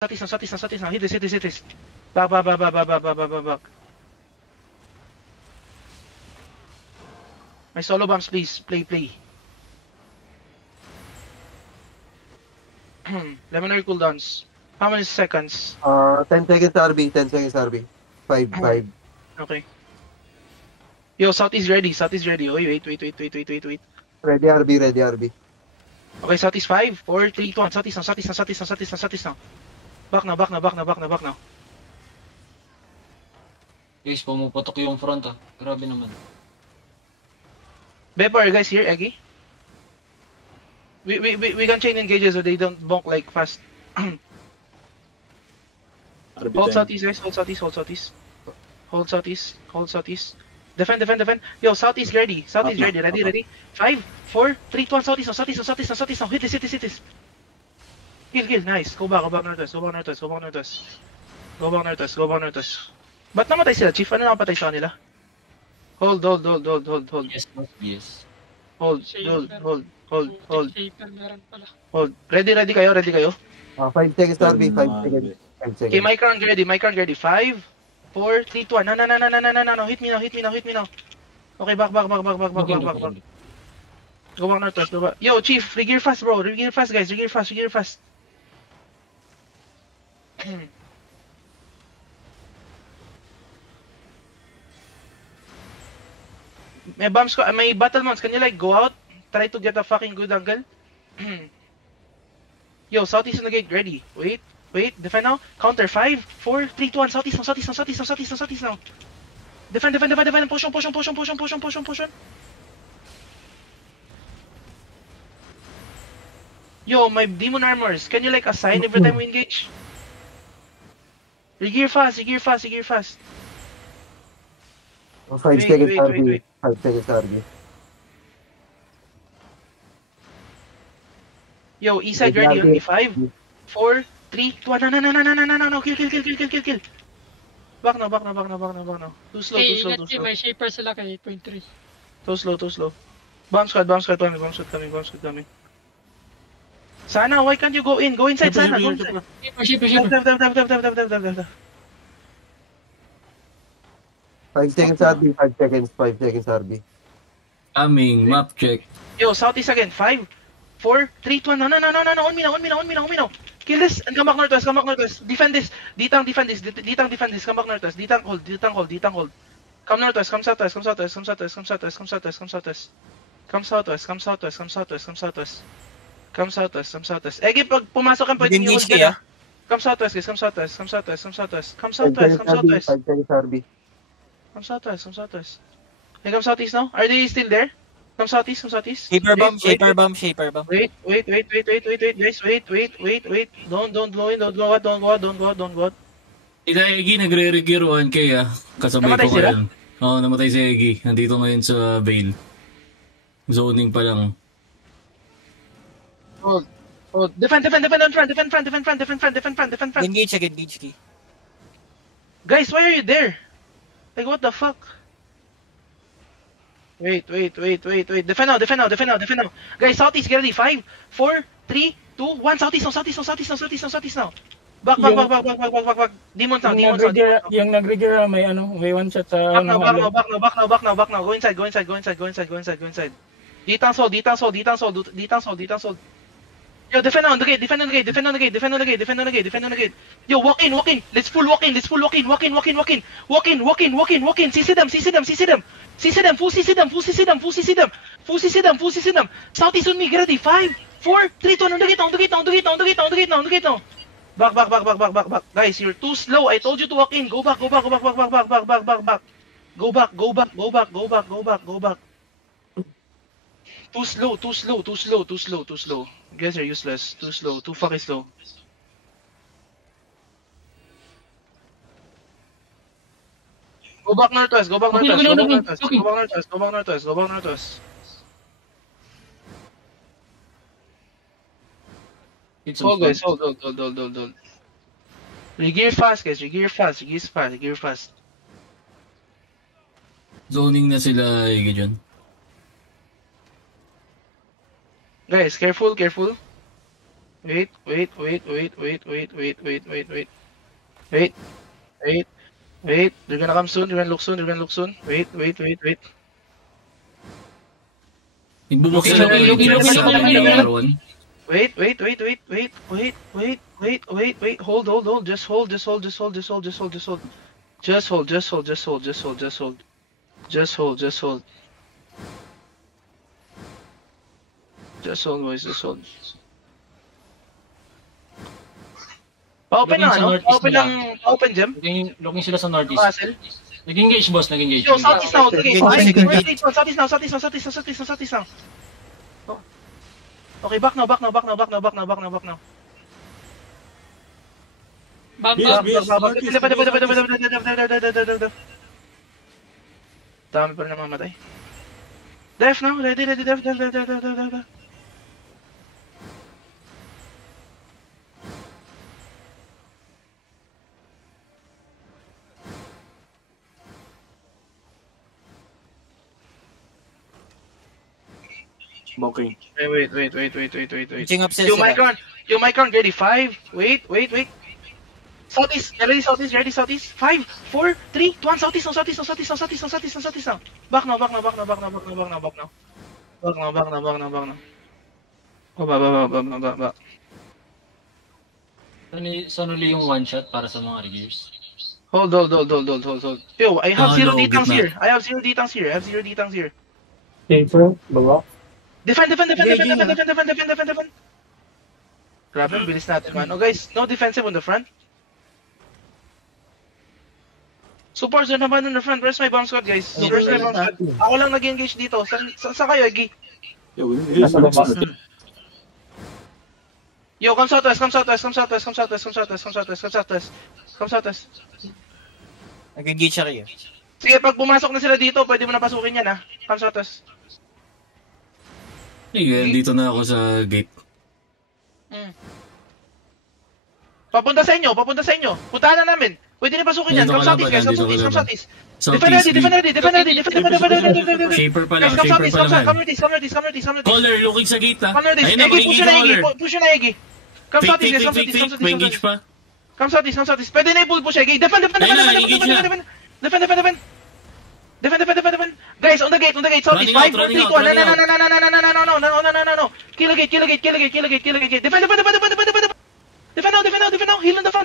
southeast now. Hit this. Back. My solo bombs, please. Play. Lemonade cooldowns. How many seconds? 10 seconds RB. 5. Okay. Yo, southeast ready. Wait. Ready RB. Okay, southeast 5, 4, 3, 2, 1. Southeast now. Back now. Guys, pumuputok yung front Grabe naman. Bepar, guys here, Eggy. We can chain engages so they don't bonk like fast. Hold southeast, guys. Hold southeast. Defend. Yo, southeast ready. Ready. 5, 4, 3, 2, 1. Southeast now. Hit this. Kill. Nice. Go back northwest. Ba't namatay sila, Chief? Ano nakapatay sa kanila? Hold. Yes. Hold. Ready kayo? 5 seconds RB. 5 seconds. Okay, my crown ready. 5, 4, 3, 2, 1. No. Hit me now. Okay, back. Go back northwest. Yo, Chief, regear fast, bro. Regear fast, guys. May bombs ko, may battle mounts. Can you like go out? Try to get a fucking good angle. Yo, southeast on the gate, ready. Wait. Defend now. Counter 5, 4, 3, 2, 1. Southeast now. Defend. Push. Yo, my demon armors. Can you like assign every time we engage? Regear fast. 5 seconds RB. Wait. 5 seconds RB. Yo, east side ready on me. 5, 4, 3, 2, 1. No. Kill. Back now. Too slow. May shaper sila kay 8.3. Too slow. Bomb squad coming. Sana, why can't you go in? Go inside, Sana. Go inside. Shaper. 5 seconds RB. 5 seconds RB. Aming map check. Yo, southeast again. 5, 4, 3, 2, 1. No. On me now. Kill this and come back northwest. Defend this. Ditang defend this. Come back northwest. Ditang hold. Come northwest. Come southwest. Egi, pag pumasok ka, pwede nyo hold ka na. Come southwest, guys. Come southwest. 5 seconds RB. Come southwest. Hey, come southeast now. Are they still there? Come southeast. Shaper bomb. Wait, guys. Wait. Don't go in. Don't go out. Ika Egi, nagre-regear 1K Kasabay Namatay ko sila? ngayon. Oo, namatay si Egi. Nandito ngayon sa Vale. Zoning pa lang. Hold. Defend front. Engage key. Guys, why are you there? Like, what the fuck? Wait. Defend now. Guys, southeast, get ready. 5, 4, 3, 2, 1. Southeast now. Back. Demons now. Yung nag-regear may one shot sa Back now. Go inside. Ditang sold. Yo, defend on the gate. Yo, walk in. Let's full walk in. Walk in. CC them. Full CC them. Southeast on me, get ready. 5, 4, 3, 2, on the gate now. Back. Guys, you're too slow. I told you to walk in. Go back. Go back. Too slow. You guys are useless. Too slow. Too fucking slow. Go back northwest. It's Hold, guys. Hold. Regear fast, guys. Regear fast. Zoning na sila Egi dyan. Guys, careful. Wait. Wait. They're gonna come soon. They're gonna look soon. Wait. Ibubuksan Okay, ako yung okay, Jets sa okay, Laro 1. Wait. Hold. Just hold. Boys, just hold. Open Looking na, sa no? northeast Open nila. lang, open gem. Looking sila sa northeast. Castle. Nag-engage, boss. Nag-engage. Yo, southeast now. Okay, Okay. southeast now. Oh. Okay, back now. Dami pa rin namamatay. Def now, ready, def. Smoking. Wait. Pitching up Yo, sila. Micron, ready, 5, wait. Southeast, ready, southeast. 5, 4, 3, 2, 1, southeast now. Back now. Back now. Oh, back. Sonuli yung one shot para sa mga reviewers. Hold. Yo, I have zero no, D-tanks gitna. here. I have zero D-tanks here. Safer, baba. Defend. Grabe, ang bilis natin, man. Oh, guys, no defensive on the front. Supports na naman on the front. Where's my bomb squad, guys? Where's my bomb squad? Ako lang nag-engage dito. Saan kayo, Egi? Yo, here's Nasa baba. Yo, come southwest. Nag-engage siya kayo. Sige, pag pumasok na sila dito, pwede mo na pasukin yan, ha? Come southwest. Dito na ako sa gate. Papunta sa inyo. Puntahan na namin. Pwede na pasukin yan. Dito Come ka southeast, laban, guys. Come dito ka southeast. Southeast. Defend ready. Shaper pa lang, Guys, come shaper southeast. pa naman. Come northeast. Caller, looking sa gate ha. Come northeast. Ayun na, Egi, push mag-engage yun na na, caller. Egi. Push yun na, Egi. Come southeast, guys. Fake. May engage pa. Come southeast. Pwede na i-pull push, Egi. Defend. Guys, on the gate. Southeast. Running 5, 4, 3, 2, out, 1. running No. Kill the gate. Defend. Defend now. Heal on the front.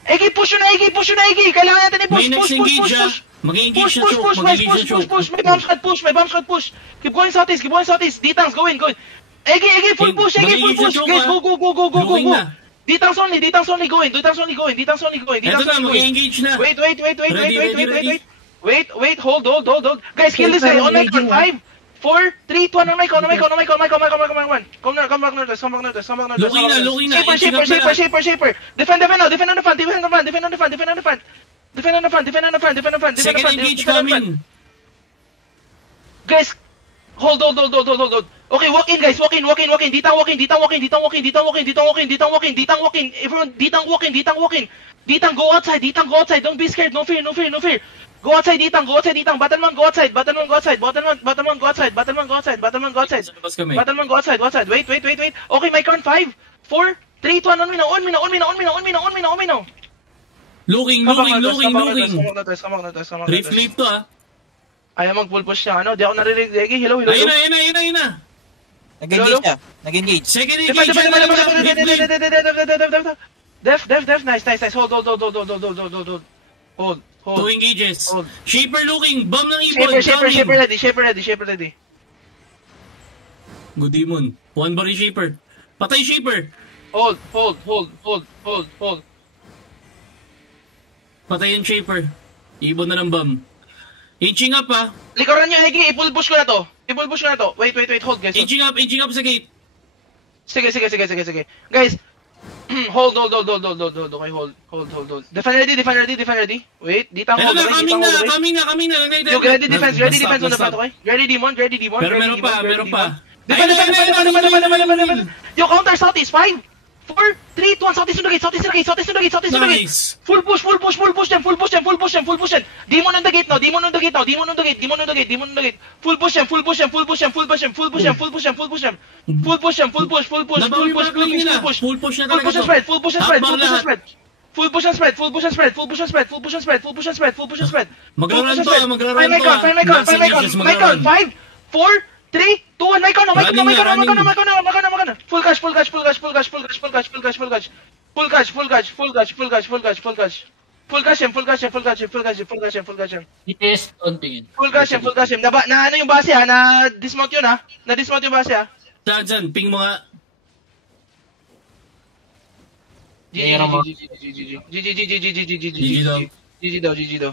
Egi, push yun na, Egi. Kailangan natin May i-push. next engage ha. Mag-engage na choke. Push. May bomb shot push. Keep going southeast. D-tanks, go in. Egi, full push. Mag-engage na choke, Guys, ha. go. Looking na. D-tanks only, go in. Eto na, mag-engage na. Wait. Ready. Wait. Hold. Guys, kill this guy. On my con. 5, 4, 3, 2, 1. On my con. Come back northwest. Looking na. Shaper. Defend on the front. Second engage coming. Guys, hold. Okay, walk in, guys. Walk in. Ditang walking. Everyone, ditang walking. Ditang, go outside. Don't be scared. No fear. Go outside, Ditang. Battleman, go outside. Battleman, go outside. Labas kami. Battleman, go outside. Wait. Okay, my count. 5, 4, 3, 2, 1. On me now. Looking. Come back. Flip to ha. Ayaw mag-full push siya, ano? Di ako narinig. Egi, hello. Ayun na. Nag-engage siya. Nag-engage. Second engage. Def. Nice. Hold. Two engages. Hold. Shaper looking. Bomb ng ibon. Shaper ready. Good demon. One body shaper. Patay shaper. Hold. Patay yung shaper. Ibon na ng bomb. Inching up ha. Likuran nyo, Egi, i-full push ko na to. Wait, hold, guys. Inching up sa gate. Sige. Guys, hold. Okay, hold. Defend ready. Wait, ditang hold. Coming na. Yo, ready defense on the front, okay? Ready demon. Pero meron pa. Defend. Yo, counter southeast. 5, 4, 3, 2, 1, Southeast on the gate, Southeast on the gate, Southeast on the gate, Southeast on the gate. Nice! Full push them, full push them. Demon on the gate now, demon on the gate. Full push them. Full push. Nabawi nila. Full push na talaga to. Full push and spread. Magraran to. Micon, 5, 4, 3, 2, 1, Micon. Full catch. DPS on tingin. Full catch him. Na ano yung base ha? Na dismount yun ha? Na dismount yung base ha? Dyan, ping mo nga. GG daw. GG daw.